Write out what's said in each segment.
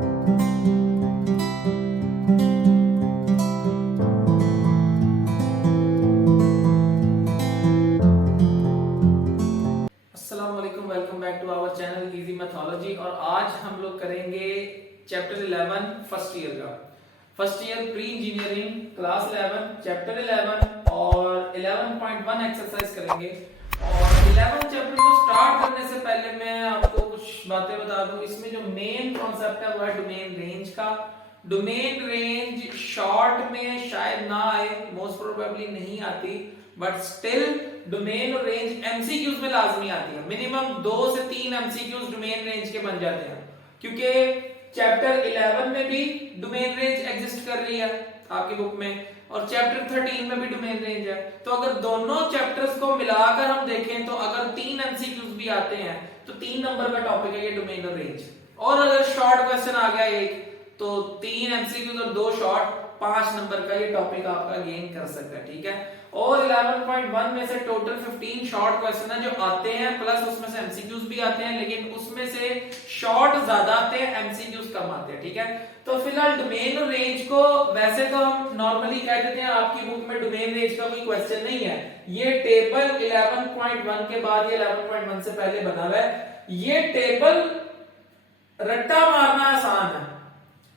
अस्सलाम वालेकुम, welcome back to our channel easy Mathology. और आज हम लोग करेंगे चैप्टर 11 फर्स्ट ईयर का। First year pre engineering class 11 chapter 11 और 11.1 एक्सरसाइज करेंगे। और 11 चैप्टर को स्टार्ट करने से पहले मैं आपको कुछ बातें बता दूं। इसमें जो मेन कॉन्सेप्ट है वो है डोमेन रेंज का। डोमेन रेंज शॉर्ट में शायद ना आए, मोस्ट प्रोबेबली नहीं आती, बट स्टिल डोमेन और रेंज एमसीक्यूज में लाजमी आती है। मिनिमम 2 से 3 एमसीक्यूज डोमेन रेंज के बन जाते हैं, क्योंकि चैप्टर 11 में भी डोमेन रेंज एग्जिस्ट कर रही है आपकी बुक में, और चैप्टर 13 में भी डोमेन रेंज है। तो अगर दोनों चैप्टर्स को मिलाकर हम देखें तो अगर 3 एमसीक्यूज भी आते हैं तो 3 नंबर का टॉपिक है ये डोमेन और रेंज। और अगर शॉर्ट क्वेश्चन आ गया एक, तो 3 एमसीक्यूज और 2 शॉर्ट, 5 नंबर का ये टॉपिक आपका गेन कर सकता है, ठीक है। और 11.1 में से टोटल 15 शॉर्ट क्वेश्चन है जो आते हैं, प्लस उसमें से एमसीक्यूज भी आते हैं, लेकिन उसमें से शॉर्ट ज्यादा आते हैं, एमसीक्यूज कम आते हैं, ठीक है। तो फिलहाल डोमेन और रेंज को वैसे तो हम नॉर्मली कह देते हैं, आपकी बुक में डोमेन रेंज का कोई क्वेश्चन नहीं है। ये टेबल 11.1 के बाद, ये 11.1 से पहले बना हुआ है। ये टेबल रट्टा मारना आसान है,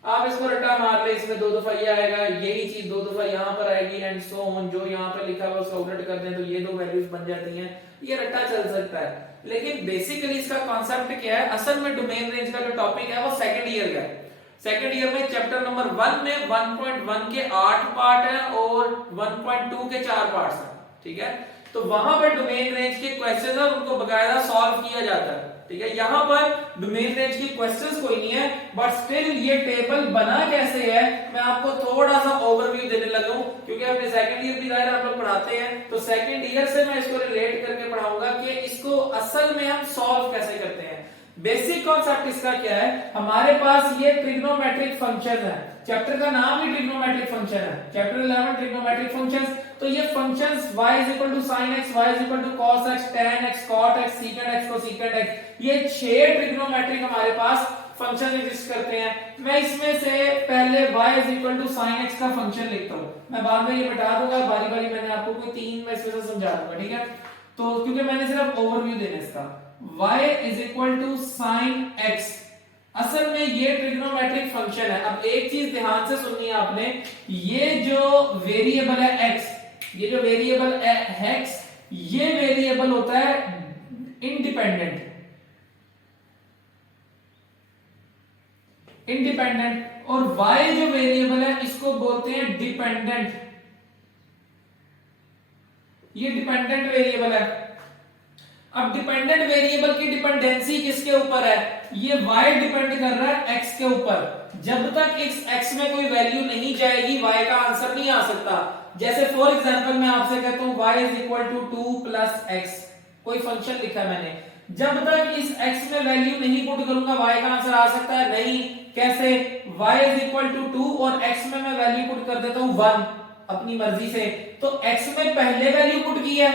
आप इसको रट्टा मार ले, इसमें 2 दफा ये आएगा, यही चीज 2 दफा यहाँ पर आएगी, एंड सो ऑन। जो यहाँ पे लिखा हुआ उसका उलट कर दें तो ये 2 वैल्यूज बन जाती हैं। ये रट्टा चल सकता है, लेकिन बेसिकली इसका कॉन्सेप्ट क्या है? असल में डोमेन रेंज का जो टॉपिक है वो सेकंड ईयर का है। सेकंड ईयर में चैप्टर नंबर 1 में 1.1 के 8 पार्ट है और 1.2 के 4 पार्ट्स हैं, ठीक है। तो वहां पर डोमेन रेंज के क्वेश्चन है, उनको बकायदा सॉल्व किया जाता है, ठीक है। यहाँ पर डोमेन रेंज की क्वेश्चंस कोई नहीं है, बट स्टिल ये टेबल बना कैसे है मैं आपको थोड़ा सा ओवरव्यू देने लगा हूं, क्योंकि अपने सेकंड ईयर भी जाहिर आप लोग पढ़ाते हैं, तो सेकंड ईयर से मैं इसको रिलेट करके पढ़ाऊंगा कि इसको असल में हम सॉल्व कैसे करते हैं। बेसिक कॉन्सेप्ट इसका क्या है? हमारे पास ये ट्रिग्नोमेट्रिक फंक्शन है, चैप्टर का नाम ही ट्रिग्नोमेट्रिक फंक्शन है, चैप्टर 11 ट्रिग्नोमेट्रिक फंक्शंस। तो ये functions y sin x, y cos x, tan x, cot x, secant x, cosecant x, ये 6 ट्रिग्नोमेट्रिक हमारे पास फंक्शन एग्जिस्ट करते हैं। मैं इसमें से पहले y sin x का फंक्शन लिखता हूं, मैं बाद में ये बता दूंगा बारी बारी, मैंने आपको कोई 3 में इसमें से समझा दूंगा, ठीक है। तो क्योंकि मैंने सिर्फ ओवरव्यू देना इसका, y sin x असल में ये ट्रिग्नोमेट्रिक फंक्शन है। अब एक चीज ध्यान से सुननी है आपने, ये जो वेरिएबल है x, ये जो वेरिएबल है x, ये वेरिएबल होता है इंडिपेंडेंट, और y जो वेरिएबल है इसको बोलते हैं डिपेंडेंट, ये डिपेंडेंट वेरिएबल है। अब डिपेंडेंट वेरिएबल की डिपेंडेंसी किसके ऊपर है? ये y डिपेंड कर रहा है x के ऊपर। जब तक इस x में कोई वैल्यू नहीं जाएगी y का आंसर नहीं आ सकता। जैसे फॉर एग्जांपल मैं आपसे कहता हूं y 2 + x, कोई फंक्शन लिखा मैंने, जब तक इस x में वैल्यू नहीं पुट करूंगा y का आंसर आ सकता है? नहीं। कैसे? y 2 और x में मैं वैल्यू पुट कर देता हूं 1 अपनी मर्जी से, तो x में पहले वैल्यू पुट की है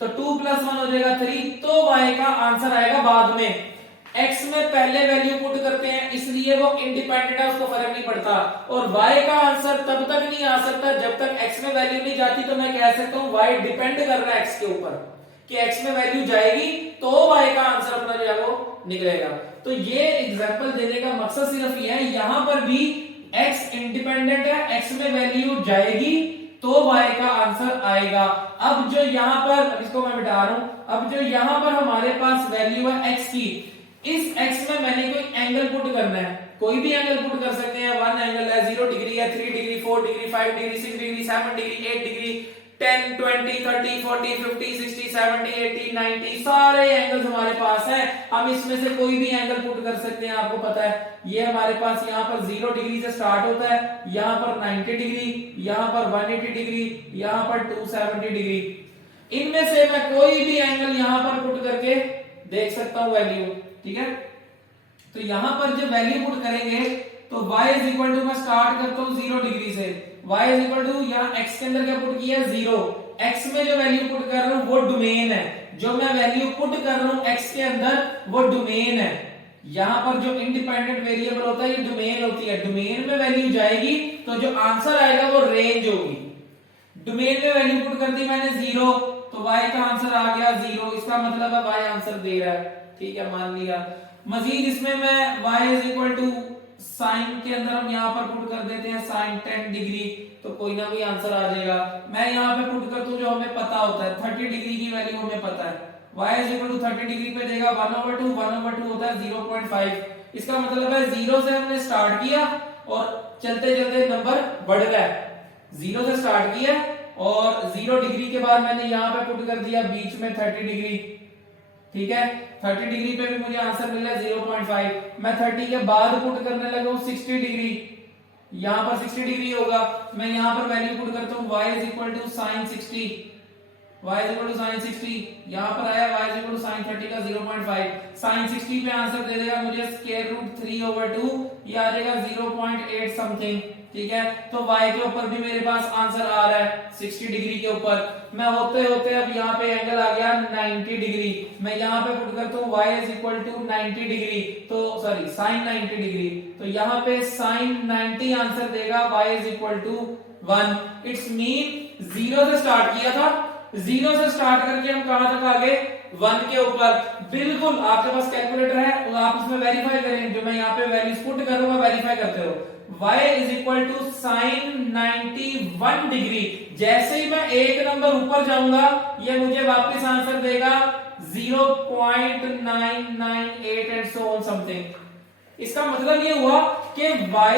तो 2 + 1 हो जाएगा 3, तो y का आंसर आएगा बाद में। x में पहले वैल्यू पुट करते हैं इसलिए वो इंडिपेंडेंट है, उसको फर्क नहीं पड़ता। और y का आंसर तब तक नहीं आ सकता जब तक x में वैल्यू नहीं जाती। तो मैं कह सकता हूं y डिपेंड कर रहा है x के ऊपर, कि x में वैल्यू जाएगी तो y का आंसर अपना जो है वो निकलेगा। तो ये एग्जांपल देने का मकसद सिर्फ ये है, यहां पर भी x इंडिपेंडेंट है, x में वैल्यू जाएगी तो y का आंसर आएगा। अब जो यहां पर, इसको मैं मिटा रहा हूं, अब जो यहां पर हमारे पास वैल्यू है x की, इस x में मैंने कोई एंगल पुट करना है, कोई भी एंगल पुट कर सकते हैं। 1 एंगल है, 0 डिग्री है, 3 degree, 4 degree, 5 degree, 6 degree, 7 degree, 8 degree, 10, 20, 30, 40, 50, 60, 70, 80, 90, सारे एंगल्स हमारे पास हैं। हम इसमें से कोई भी एंगल पुट कर सकते हैं, आपको पता है। ये हमारे पास यहाँ पर 0 डिग्री से स्टार्ट होता है, यहाँ पर 90 डिग्री, यहाँ पर 180 डिग्री, यहाँ पर 270 डिग्री। इनमें से मैं कोई भी एंगल यहाँ पर पुट करके देख सकता हूं वैल्यू, ठीक है। तो यहां पर जब वैल्यू पुट करेंगे तो y मैं स्टार्ट करता हूं 0 डिग्री से, y यहां x के अंदर क्या पुट किया है? 0। x में जो वैल्यू पुट कर रहा हूं वो डोमेन है, जो मैं वैल्यू पुट कर रहा हूं x के अंदर वो डोमेन है, यहाँ पर जो इंडिपेंडेंट वेरिएबल होता है ये डोमेन होती है, डोमेन में वैल्यू जाएगी तो जो आंसर आएगा वो रेंज होगी। डोमेन में वैल्यू पुट कर दी मैंने 0, तो y का आंसर आ गया 0, इसका मतलब है y आंसर दे रहा है। ठीक है, मान लिया। मजीद इसमें मैं y is equal to sine के अंदर हम यहाँ पर पुट कर देते हैं साइन 10 डिग्री, तो कोई ना कोई आंसर आ जाएगा। मैं यहाँ पे पुट कर दूं जो हमें पता होता है 30 डिग्री की वैल्यू हमें पता है, y is equal to 30 degree पे देगा 1/2, 1/2 होता है 0.5। इसका मतलब है 0 से हमने स्टार्ट किया और चलते चलते नंबर बढ़ रहा है। 0 से स्टार्ट किया और 0 डिग्री के बाद मैंने यहाँ पे पुट कर दिया बीच में 30 डिग्री। ठीक है, 30 डिग्री पे भी मुझे आंसर मिल रहा है 0.5। मैं 30 के बाद पुट करने लगा हूं 60 डिग्री, यहाँ पर 60 डिग्री होगा। मैं यहाँ पर वैल्यू पुट करता हूँ y is equal to sine 60, y is equal to sine 60, यहाँ पर आया y is equal to sine 30 का 0.5। साइन 60 पे आंसर दे देगा मुझे स्क्वायर रूट 3/2, ये आ जाएगा 0.8 समथिंग। ठीक है, तो y के ऊपर भी मेरे पास आंसर आ रहा है 60 डिग्री के ऊपर। मैं होते होते अब यहाँ पे एंगल आ गया 90 डिग्री, मैं यहाँ पे पुट करता हूँ y is equal to 90 degree, तो सॉरी साइन 90 डिग्री, तो यहाँ पे साइन 90 आंसर देगा y is equal to 1। It's mean 0 से स्टार्ट किया था, 0 से स्टार्ट करके हम कहां तक आ गए 1 के ऊपर। बिल्कुल आपके पास कैलकुलेटर है तो आप उसमें वेरीफाई करें, जो मैं यहाँ पे वैल्यूज पुट कर रहा हूँ वेरीफाई करते हो। y is equal to sine 91 degree, जैसे ही मैं एक नंबर ऊपर जाऊंगा ये मुझे वापस आंसर देगा 0.998 एंड सो ऑन समथिंग। इसका मतलब ये हुआ कि y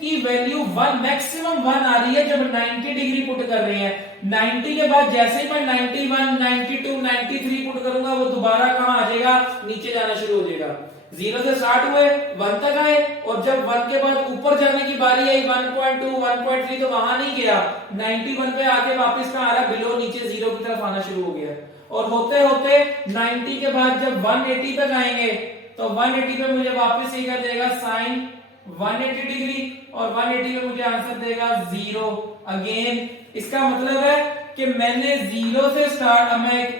की वैल्यू 1 मैक्सिमम 1 आ रही है जब 90 डिग्री पुट कर रहे हैं। 90 के बाद जैसे ही मैं 91, 92, 93 पुट करूंगा वो दोबारा कहां आ जाएगा, नीचे जाना शुरू हो जाएगा। 0 से स्टार्ट हुए 1 तक आए और जब 1 के बाद ऊपर जाने की बारी आई 1.2, 1.3 तो वहां नहीं गया, 91 पे आके वापस कहां आ रहा, बिलो नीचे 0 की तरफ आना शुरू हो गया। और होते होते 90 के बाद जब 180 तक आएंगे तो 180 पे मुझे वापस ये कर देगा साइन 180 डिग्री और 180 पे मुझे आंसर देगा 0 अगेन। इसका मतलब है कि मैंने 0 से स्टार्ट, अब मैं एक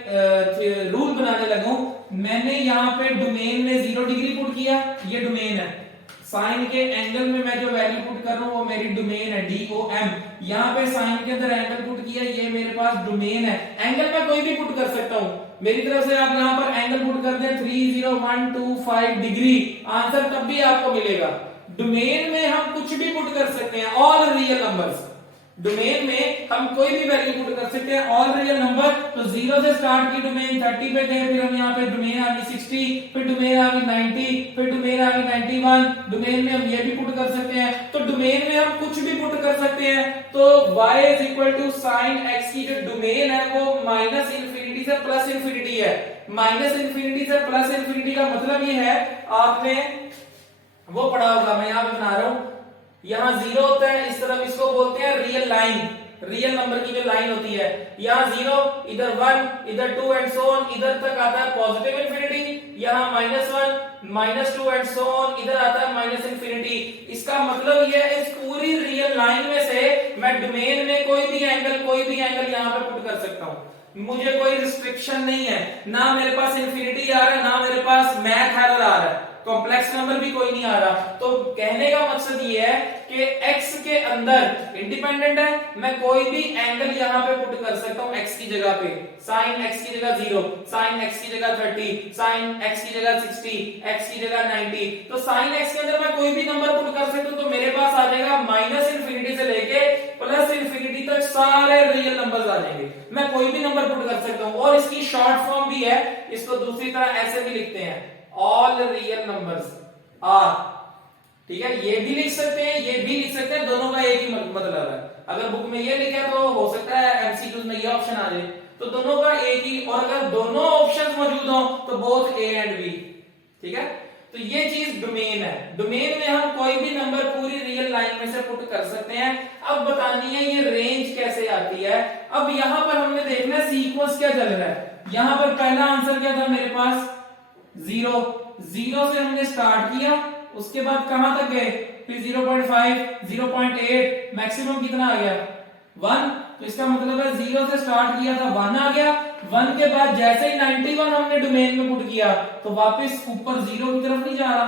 रूल बनाने लगा हूं। मैंने यहाँ पे डोमेन में 0 डिग्री पुट किया, ये डोमेन है, साइन के एंगल में मैं जो वैल्यू पुट कर रहा हूं वो मेरी डोमेन है DOM। यहाँ पे साइन के अंदर एंगल पुट किया, ये मेरे पास डोमेन है। एंगल मैं कोई भी पुट कर सकता हूं, मेरी तरफ से आप यहाँ पर एंगल पुट कर दें 30125 डिग्री, आंसर तब भी आपको मिलेगा। डोमेन में हम कुछ भी पुट कर सकते हैं, ऑल रियल नंबर्स। डोमेन में हम कोई भी वैल्यू पुट कर सकते हैं, ऑल रियल नंबर। तो 0 से स्टार्ट की डोमेन 30 पे गए, फिर हम यहाँ पे डोमेन आ गई 60, फिर डोमेन आ गई 90, फिर डोमेन आ गई 91। डोमेन में हम ये भी पुट कर सकते हैं, तो डोमेन में हम कुछ भी पुट कर सकते हैं। तो y is equal to sine x की जो डोमेन है वो माइनस इंफिनिटी से प्लस इंफिनिटी है। माइनस इंफिनिटी से प्लस इंफिनिटी का मतलब ये है, आपने वो पढ़ा होगा, मैं यहाँ पे बना रहा हूं, यहाँ 0 होता है, इस तरफ इसको बोलते हैं रियल लाइन, रियल नंबर की जो लाइन होती है। यहाँ 0, इधर 1, इधर 2 एंड सो ऑन, इधर तक आता है पॉजिटिव इंफिनिटी, यहाँ -1, -2 एंड सो ऑन, इधर आता है माइनस इंफिनिटी। इसका मतलब ये है, इस पूरी रियल लाइन में से मैं डोमेन में कोई भी एंगल यहाँ पे पुट कर सकता हूँ। मुझे कोई रिस्ट्रिक्शन नहीं है, ना मेरे पास इंफिनिटी आ रहा है, ना मेरे पास मैथ एरर आ रहा है, कॉम्प्लेक्स नंबर भी कोई नहीं आ रहा। तो कहने का मकसद ये है कि x के अंदर इंडिपेंडेंट है, मैं कोई भी एंगल यहाँ पे पुट कर सकता हूँ x की जगह पे। साइन x की जगह 0, साइन x की जगह 30, साइन x की जगह 60, x की जगह 90। तो साइन x के अंदर मैं कोई भी नंबर पुट कर सकता हूँ, तो मेरे पास आ जाएगा माइनस इंफिनिटी से लेके प्लस इंफिनिटी तक सारे रियल नंबर्स आ जाएंगे। मैं कोई भी नंबर पुट कर सकता हूँ, और इसकी शॉर्ट फॉर्म भी है, इसको दूसरी तरह ऐसे भी लिखते हैं, ऑल रियल नंबर्स आर। ठीक है, ये भी लिख सकते हैं, ये भी लिख सकते हैं, दोनों का एक ही मतलब है। अगर बुक में ये लिखा तो हो सकता है एमसीक्यूज में ये ऑप्शन आ जाए, तो दोनों का एक ही, और अगर दोनों ऑप्शंस मौजूद हो तो बोथ ए एंड बी। ठीक है, तो ये चीज डोमेन है। डोमेन में हम कोई भी नंबर पूरी रियल लाइन में से पुट कर सकते हैं। अब बतानी है ये रेंज कैसे आती है। अब यहां पर हमने देखना है सीक्वेंस क्या चल रहा है। यहां पर पहला आंसर क्या था मेरे पास 0 से हमने स्टार्ट किया, उसके बाद कहां तक गए, फिर 0.5, 0.8, मैक्सिमम कितना आ गया 1। तो इसका मतलब है 0 से स्टार्ट किया था 1 आ गया, 1 के बाद जैसे ही 91 हमने डोमेन में पुट किया तो वापस ऊपर 0 की तरफ नहीं जा रहा,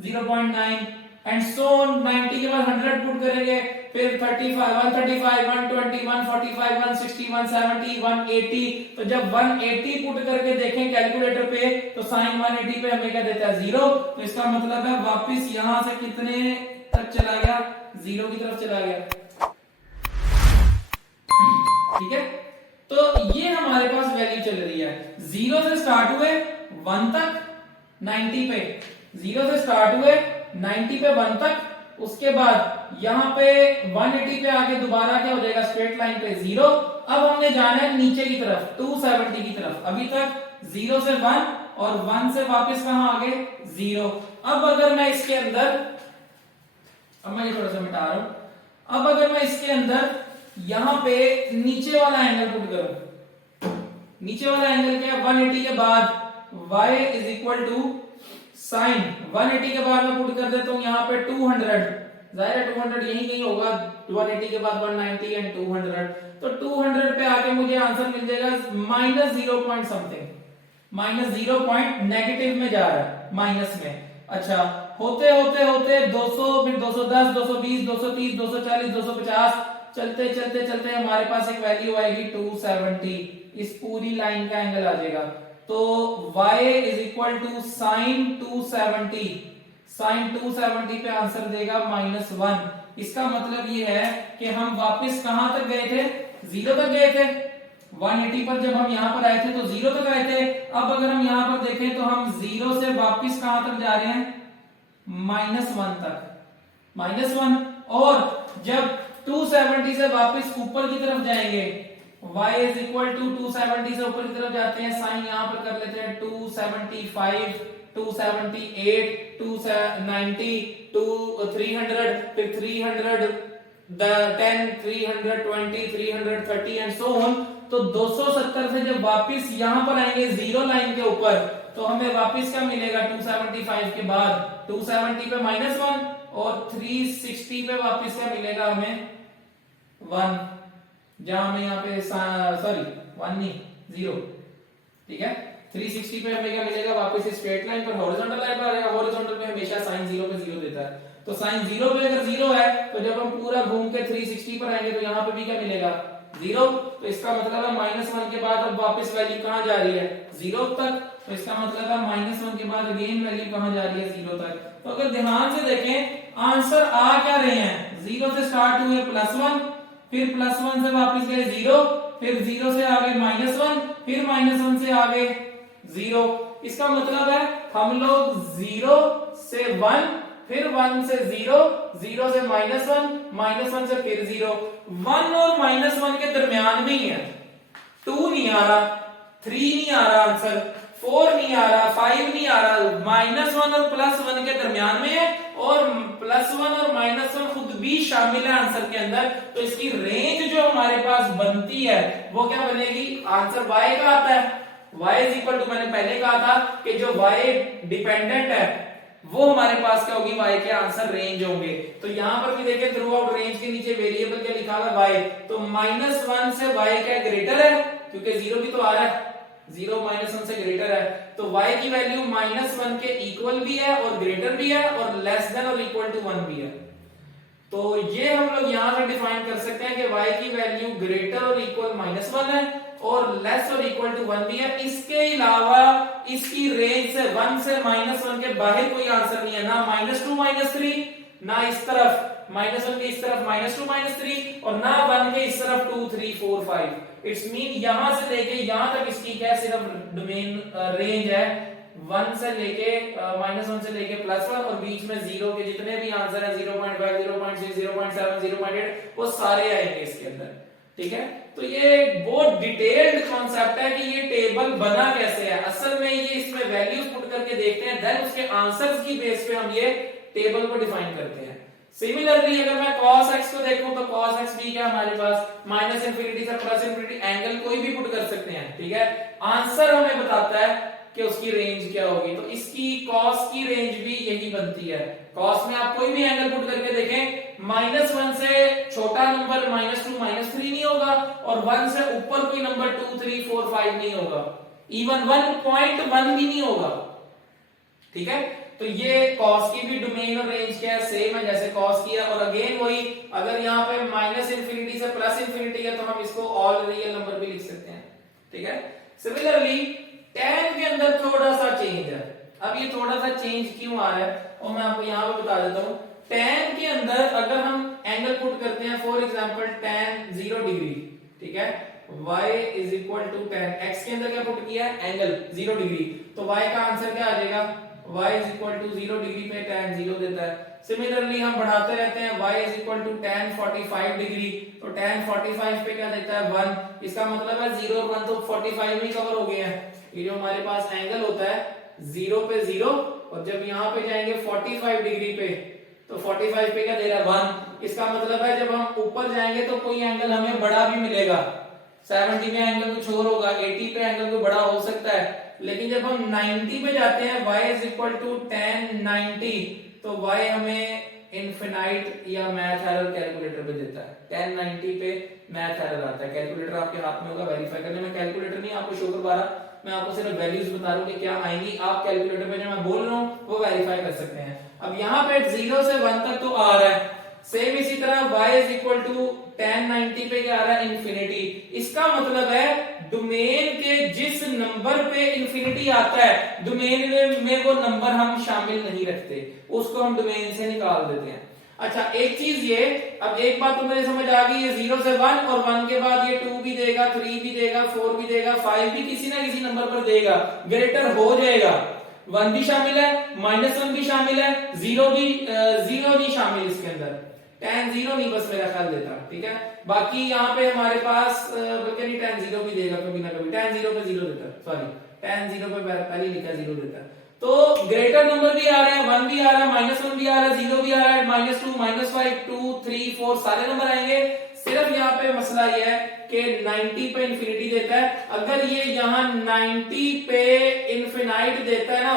0.9 एंड सो 90 के बाद 100 पुट करेंगे, फिर 35 135 120 145 160 170 180। तो जब 180 पुट करके देखें कैलकुलेटर पे तो साइन 180 पे हमें क्या देता है 0। तो इसका मतलब है वापस यहां से कितने तक चला गया, 0 की तरफ चला गया। ठीक है, तो ये हमारे पास वैल्यू चल रही है, 0 से स्टार्ट हुए 1 तक 90 पे, 0 से स्टार्ट हुए 90 पे 1 तक, उसके बाद यहां पे 180 पे आके दोबारा क्या हो जाएगा स्ट्रेट लाइन पे 0। अब हमने जाना है नीचे की तरफ 270 की तरफ, अभी तक 0 से 1 और 1 से वापस कहां आ गए 0। अब अगर मैं इसके अंदर, अब मैं ये थोड़ा सा मिटा रहा हूं, अब अगर मैं इसके अंदर यहां पे नीचे वाला एंगल पुट करूं, नीचे वाला एंगल क्या है 180 के बाद y is equal to sine 180 के बाद मैं पुट कर देता हूं यहां पे 200, जाहिर है 200 यहीं कहीं होगा, 180 के बाद 190 एंड 200, तो 200 पे आके मुझे आंसर मिल जाएगा minus 0 point something, minus 0 point negative में जा रहा है, माइनस में। अच्छा, होते होते होते 200, फिर 210 220 230 240 250, चलते चलते चलते हमारे पास एक वैल्यू आएगी 270, इस पूरी लाइन का एंगल आ जाएगा। तो y is equal to sine 270, sine 270 पे आंसर देगा -1। इसका मतलब ये है कि हम वापस कहां तक गए थे, 0 तक गए थे, 180 पर जब हम यहां पर आए थे तो 0 तक आए थे। अब अगर हम यहां पर देखें तो हम 0 से वापस कहां तक जा रहे हैं, -1 तक, -1। और जब 270 से वापस ऊपर की तरफ जाएंगे, y इज इक्वल टू 270 से ऊपर की तरफ जाते हैं, साइन यहां पर कर लेते हैं 275 278 290 300, फिर 310 320 330 एंड सो ऑन। तो 270 से जब वापस यहां पर आएंगे 0 लाइन के ऊपर तो हमें वापस क्या मिलेगा 275 के बाद 270 पे -1 और 360 पे वापस क्या मिलेगा हमें 1, जहां हमें यहाँ पे सॉरी 1 नहीं 0, ठीक है। 360 पे हमें क्या मिलेगा वापस स्ट्रेट लाइन पर, हॉरिजॉन्टल लाइन पर आएगा, हॉरिजॉन्टल पे हमेशा साइन 0 पे 0 देता है, तो साइन 0 पे अगर 0 है तो जब हम पूरा घूम के 360 पर आएंगे तो यहाँ पे भी क्या मिलेगा 0। तो इसका मतलब है -1 के बाद अब वापस वैल्यू कहां जा रही है 0 तक, तो इसका मतलब है -1 के बाद अगेन वैल्यू कहां जा रही है 0 तक। तो अगर ध्यान से देखें आंसर आ क्या रहे हैं, 0 से स्टार्ट हुए +1, फिर +1 से वापस गए 0, फिर 0 से आ गए -1, फिर -1 से आ गए 0। इसका मतलब है हम लोग 0 से 1, फिर 1 से 0, 0 से -1 -1 से फिर 0, 1 और -1 के दरमियान में ही है, 2 नहीं आ रहा, 3 नहीं आ रहा आंसर, 4 नहीं आ रहा, 5 नहीं आ रहा, -1 और +1 के दरमियान में है, और +1 और -1 खुद भी शामिल है आंसर के अंदर। तो इसकी रेंज जो हमारे पास बनती है वो क्या बनेगी, आंसर y का आता है, y इज इक्वल टू, मैंने पहले कहा था कि जो y डिपेंडेंट है वो हमारे पास क्या होगी, y के आंसर रेंज होंगे। तो यहां पर भी देखिए थ्रू आउट रेंज के नीचे वेरिएबल क्या लिखा हुआ है y, तो -1 से y क्या ग्रेटर है, क्योंकि 0 भी तो आ रहा है, 0 -1 से ग्रेटर है, तो y की वैल्यू -1 के इक्वल भी है और ग्रेटर भी है और लेस देन और इक्वल टू 1 भी है। तो ये हम लोग यहां से डिफाइन कर सकते हैं कि y की वैल्यू ग्रेटर और इक्वल -1 है और लेस और इक्वल टू 1 भी है। इसके अलावा इसकी रेंज से 1 से -1 के बाहर कोई आंसर नहीं है, ना -2 -3, ना इस तरफ -1 के इस तरफ -2 -3, और ना 1 के इस तरफ 2 3 4 5। इट्स मीन यहां से लेके यहां तक इसकी क्या सिर्फ डोमेन रेंज है 1 से लेके -1 से लेके +1, और बीच में 0 के जितने भी आंसर है 0.5 0.6 0.7 0.8 वो सारे आएंगे इसके अंदर, ठीक है। तो ये बहुत डिटेल्ड कॉन्सेप्ट है कि ये टेबल बना कैसे है, असल में ये इसमें वैल्यूज पुट करके देखते हैं, देन उसके आंसर्स की बेस पे हम ये टेबल को डिफाइन करते हैं। सिमिलरली अगर मैं cos x को देखूं तो cos x भी क्या हमारे पास -∞ से +∞, एंगल कोई भी पुट कर सकते हैं, ठीक है। आंसर हमें बताता है कि उसकी रेंज क्या होगी। तो इसकी कॉस की रेंज भी यही बनती है। कॉस में आप कोई भी एंगल पुट करके देखें, -1 से छोटा नंबर -2 -3 नहीं होगा, और 1 से ऊपर कोई नंबर 2 3 4 5 नहीं होगा, इवन 1.1 भी नहीं होगा। ठीक है, तो ये कॉस की भी डोमेन और रेंज क्या है, सेम है जैसे कॉस की है। और अगेन वही, अगर यहाँ पे -∞ से +∞ है तो हम इसको ऑल रियल नंबर भी लिख सकते हैं। ठीक है, सिमिलरली tan के अंदर थोड़ा सा चेंज है। अब ये थोड़ा सा चेंज क्यों आ रहा है और मैं आपको यहाँ पे बता देता हूँ। tan के अंदर अगर हम एंगल पुट करते हैं, फॉर एग्जांपल tan 0 डिग्री, ठीक है, y = tan, x के अंदर क्या पुट किया है, एंगल 0 डिग्री, तो y का आंसर क्या आ जाएगा, y = 0 डिग्री पे tan 0 देता है। सिमिलरली हम बढ़ाते रहते हैं, y = tan 45 डिग्री, तो tan 45 पे क्या देता है, 1। इसका मतलब है 0 और 1 तो 45 में कवर हो गए हैं। ये जो हमारे पास एंगल होता है 0 पे 0, और जब यहाँ पे जाएंगे 45 डिग्री पे, तो 45 पे क्या दे रहा है, 1। इसका मतलब है जब हम ऊपर जाएंगे तो कोई एंगल हमें बड़ा भी मिलेगा। 70 में एंगल कुछ और होगा, 80 पे एंगल कोई बड़ा हो सकता है, लेकिन जब हम 90 पे जाते हैं, y = tan 90, तो y हमें इनफिनाइट या मैथ एरर कैलकुलेटर पे देता है। tan 90 पे मैथ एरर आता है, कैलकुलेटर आपके हाथ में होगा वेरीफाई करने में। कैलकुलेटर नहीं आपको शो करवा रहा, मैं आपको सिर्फ वैल्यूज बता रहा हूं कि क्या आएंगी, आप कैलकुलेटर पे जो मैं बोल रहा हूं वो वेरीफाई कर सकते हैं। अब यहाँ पे 0 से 1 तक तो आ रहा है, सेम इसी तरह y = tan 90 पे क्या आ रहा है, इन्फिनिटी। इसका मतलब है डोमेन के जिस नंबर पे इन्फिनिटी आता है, डोमेन में वो नंबर हम शामिल नहीं रखते, उसको हम डोमेन से निकाल देते हैं। अच्छा, एक चीज ये, अब एक बात तो मुझे समझ आ गई, ये 0 से 1 और 1 के बाद ये 2 भी देगा, 3 भी देगा, 4 भी देगा, 5 भी किसी ना किसी नंबर पर देगा, ग्रेटर हो जाएगा। 1 भी शामिल है, -1 भी शामिल है, 0 नहीं शामिल इसके अंदर, tan 0 नहीं बस मेरा ख्याल देता। ठीक है, बाकी यहाँ पे हमारे पास बल्कि नहीं, tan 0 भी देगा कभी ना कभी, tan 0 पे 0 देता है, सॉरी tan 0 पे पहले लिखा 0 देता है। तो ग्रेटर नंबर भी आ रहे हैं, 1 भी आ रहा है, -1 भी आ रहा है, 0 भी आ रहा है, -2 -5 2 3 4 सारे नंबर आएंगे। सिर्फ यहाँ पे मसला यह है कि 90 पे इन्फिनिटी देता है। अगर ये यहाँ 90 पे इन्फिनाइट देता है ना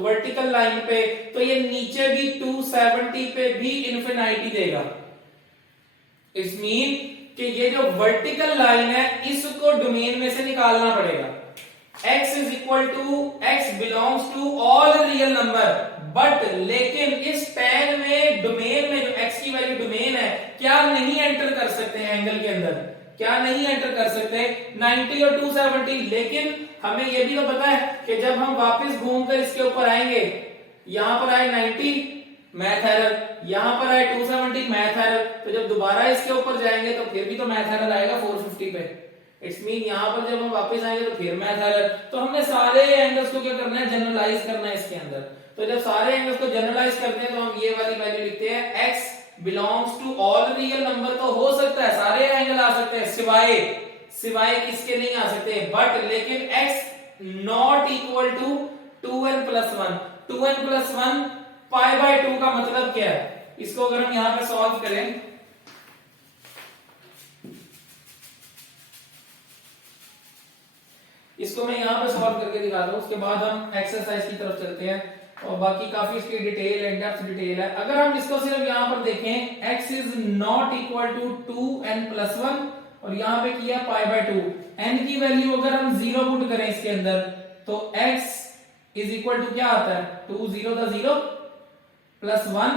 वर्टिकल लाइन पे, तो ये नीचे भी 270 पे भी इन्फिनाइट ही देगा। इट्स मीन कि ये जो वर्टिकल लाइन है इसको डोमेन में से निकालना पड़ेगा। x belongs to all real number, but लेकिन इस tan में डोमेन में जो x की वैल्यू डोमेन है, क्या नहीं एंटर कर सकते हैं एंगल के अंदर, क्या नहीं एंटर कर सकते 90 और 270। लेकिन हमें यह भी तो पता है कि जब हम वापस घूमकर इसके ऊपर आएंगे, यहां पर आए 90 मैथ एरर, यहां पर आए 270 मैथ एरर, तो जब दोबारा इसके ऊपर जाएंगे तो फिर भी तो मैथ एरर आएगा 450 पे। इट्स मीन यहां पर जब हम वापस आएंगे तो फिर मैथ एरर। तो हमने सारे एंगल्स को क्या करना है, जनरलाइज करना है इसके अंदर। तो जब सारे एंगल्स को जनरलाइज करते हैं तो हम ये वाली वैल्यू लिखते हैं, x belongs to all real number. तो हो सकता है सारे एंगल आ सकते हैं, सिवाय किसके नहीं आ सकते, बट लेकिन x not equal to 2n+1। 2n+1 π/2 का मतलब क्या है, इसको अगर हम यहां पे सॉल्व करें, इसको मैं यहां पे सॉल्व करके दिखाता हूं, उसके बाद हम एक्सरसाइज की तरफ चलते हैं। और बाकी काफी इसकी डिटेल है, डेप्थ डिटेल है। अगर हम इसको सिर्फ यहां पर देखें, x is not equal to 2n+1 और यहां पे किया π/2। n की वैल्यू अगर हम 0 पुट करें इसके अंदर, तो x इज इक्वल टू क्या आता है, 2 0 0 +1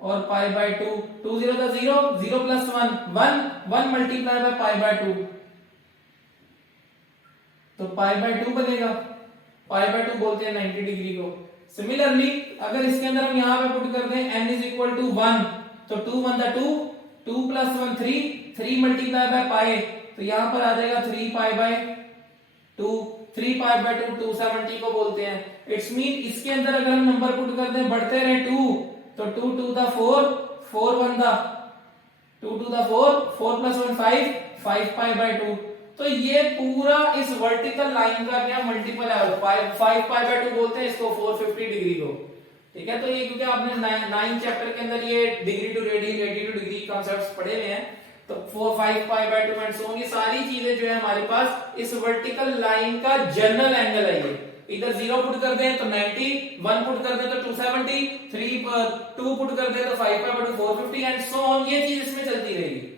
और π/2, 2 0 0 0 +1 1 मल्टीप्लाई बाय π/2, तो π/2 बनेगा। π/2 बोलते हैं 90 डिग्री को। सिमिलरली अगर इसके अंदर हम यहां पे पुट कर दें n इज इक्वल टू 1, तो 2 1 2 2 + 1 3 3 मल्टीप्लाई बाय पाई, तो यहां पर आ जाएगा 3 π/2। 3 π/2 270 को बोलते हैं। इट्स मीन इसके अंदर अगर हम नंबर पुट कर दें, बढ़ते रहे 2, तो 2 2 4 4 1 2 2 4 4 + 1 5 5 π/2। तो ये पूरा इस वर्टिकल लाइन का क्या मल्टीपल है, 5 π/2 बोलते हैं इसको 450 डिग्री को। ठीक है, तो ये क्योंकि आपने 9 चैप्टर के अंदर ये degree to radian to degree concepts पढ़े हुए हैं, तो 4 5 π/2 एंड सो ऑन, ये सारी चीजें जो है हमारे पास इस वर्टिकल लाइन का जनरल एंगल है। ये इधर 0 पुट कर दें तो 90, 1 पुट कर दें तो 270, 2 पुट कर दें तो 5 450 एंड सो ऑन। ये चीज इसमें चलती रहेगी।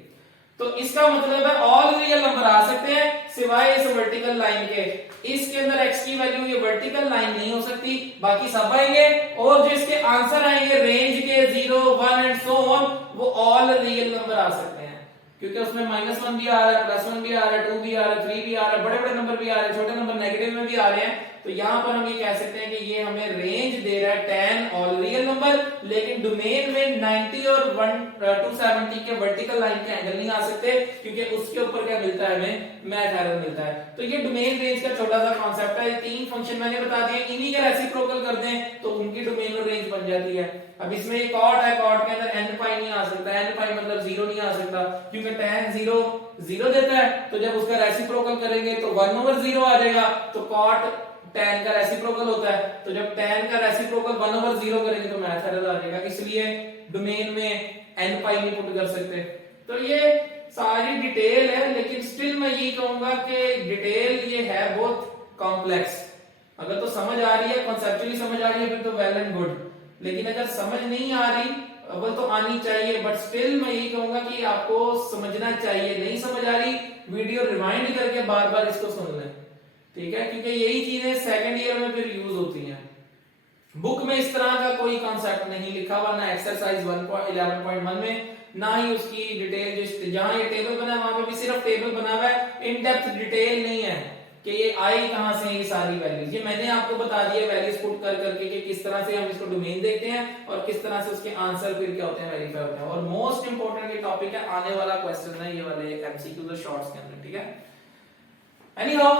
तो इसका मतलब है ऑल रियल नंबर आ सकते हैं सिवाय इस वर्टिकल लाइन के। इसके अंदर x की वैल्यू ये वर्टिकल लाइन नहीं हो सकती, बाकी सब आएंगे। और जो इसके आंसर आएंगे रेंज के 0, 1 एंड सो ऑन, वो ऑल रियल नंबर आ सकते हैं, क्योंकि उसमें -1 भी आ रहा है, +1 भी आ रहा है, 2 भी आ रहा है, 3 भी आ रहा है, बड़े बड़े नंबर भी आ रहे हैं, छोटे नंबर नेगेटिव में भी आ रहे हैं। तो यहां पर हम ये कह सकते हैं कि ये हमें रेंज दे रहा है 10 ऑल रियल नंबर, लेकिन डोमेन में 90 और 270 के वर्टिकल लाइन के एंगल नहीं आ सकते, क्योंकि उसके ऊपर क्या मिलता है, हमें मैथ एरर मिलता है। तो ये डोमेन रेंज का छोटा सा कॉन्सेप्ट है। ये 3 फंक्शन मैंने बता दिए, इन्हीं का रेसिप्रोकल कर दें तो उनकी डोमेन और रेंज बन जाती है। अब इसमें ये कॉट है, कॉट के अंदर n पाई नहीं आ सकता, n पाई मतलब 0 नहीं आ सकता, क्योंकि tan 0 0 देता है। तो जब उसका रेसिप्रोकल करेंगे तो 1/0 आ जाएगा। तो कॉट tan का रेसिप्रोकल होता है, तो जब tan का रेसिप्रोकल 1/0 करेंगे तो मैथ एरर आ जाएगा, इसलिए डोमेन में n पाई नहीं पुट कर सकते। तो ये सारी डिटेल है, लेकिन स्टिल मैं यही कहूंगा कि डिटेल ये है बहुत कॉम्प्लेक्स। अगर तो समझ आ रही है, कॉन्सेप्चुअली समझ आ रही है, फिर तो वेल एंड गुड, लेकिन अगर समझ नहीं आ रही, वो तो आनी चाहिए, बट स्टिल मैं यही कहूंगा कि आपको समझना चाहिए। नहीं समझ आ रही, वीडियो रिवाइंड करके बार बार इसको सुन लें, ठीक है, क्योंकि यही चीजें सेकंड ईयर में फिर यूज होती हैं। बुक में इस तरह का कोई कॉन्सेप्ट नहीं लिखा हुआ, ना एक्सरसाइज 11.1 में, ना ही उसकी डिटेल, जो जहां ये टेबल बना है वहां पे भी सिर्फ टेबल बना हुआ है, इन डेप्थ डिटेल नहीं है कि ये आई कहां से ये सारी वैल्यूज। ये मैंने आपको बता दिया वैल्यूज पुट कर करके कि किस तरह से हम इसको डोमेन देखते हैं और किस तरह से उसके आंसर फिर क्या होते हैं, वेरीफाई होते हैं। और मोस्ट इंपोर्टेंट ये टॉपिक है, आने वाला क्वेश्चन है ये वाले एमसीक्यू द शॉर्ट्स के अंदर, ठीक है। एनीहाउ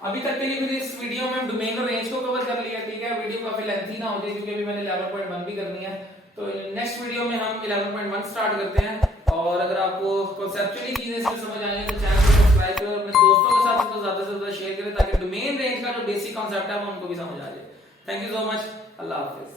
अभी तक के लिए फिर इस वीडियो में हम डोमेन और रेंज को कवर कर लिया, ठीक है। वीडियो काफी लेंथी ना हो जाए, क्योंकि अभी मैंने 11.1 भी करनी है। तो नेक्स्ट वीडियो में हम 11.1 स्टार्ट करते हैं। और अगर आपको कॉन्सेप्चुअली चीजें इसमें समझ आएंगी तो चैनल को सब्सक्राइब करें और अपने दोस्तों के साथ इसको ज्यादा से ज्यादा शेयर करें, ताकि डोमेन रेंज का जो बेसिक कॉन्सेप्ट है वो उनको भी समझ आ जाए। Thank you so much, Allah Hafiz.